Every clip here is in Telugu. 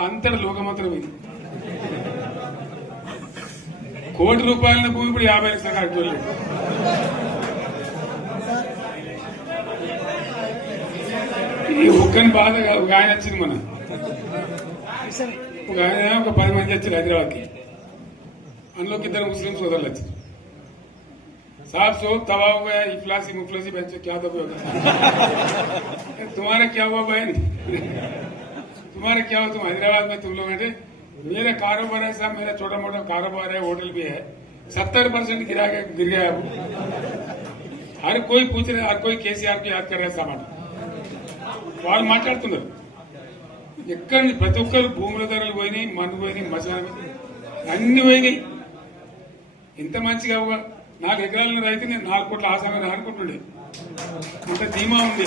అంతటి లోకమంత్రం ఇది కోటి రూపాయల భూమి ఇప్పుడు యాభై లక్షల కట్టుకోలేదు ఈ ఒక్కని బాధ కాదు, ఒక ఆయన వచ్చింది మన ఒక ఆయన ఒక పది మంది వచ్చారు హైదరాబాద్కి అందులోకి ఇద్దరు ముస్లిం సోదరులు వచ్చారు साहब सो तबाह हो गया इफलासी मुफलसी बच्चे क्या दबे होगा तुम्हारा क्या हुआ बहन तुम्हारा क्या हुआ तुम हैदराबाद में तुम लोग हैं मेरा कारोबार है साहब मेरा छोटा मोटा कारोबार है होटल भी है सत्तर परसेंट गिरा गया गिर गया अब हर कोई पूछ रहे हर कोई केसीआर को याद कर रहा है सामान వాళ్ళు మాట్లాడుతున్నారు ఎక్కడ ప్రతి ఒక్కరు భూముల ధరలు పోయినాయి మన్ను పోయినాయి మసాలా అన్ని పోయినాయి ఎంత మంచిగా ఒక నాలుగు ఎకరాల రైతు నేను నాలుగు కోట్ల ఆసామి అనుకుంటుండే అంత ధీమా ఉంది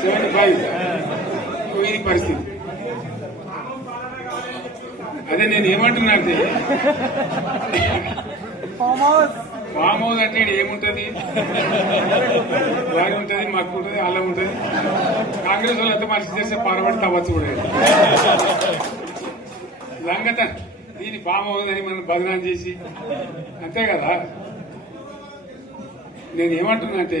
Seventy five. ఇది పరిస్థితి. అదే నేను ఏమంటున్నా అంటే ఫామ్ హౌస్ అంటే ఏముంటది? వారి ఉంటది మాకు ఉంటది అల్లం ఉంటది. కాంగ్రెస్ వాళ్ళు ఎంత మనిషి చేస్తే పారబడి తవ్వచ్చు కూడా. లంగత దీని ఫామ్ హౌస్ అని మనం బదనాం చేసి అంతే కదా? నేను ఏమంటున్నా అంటే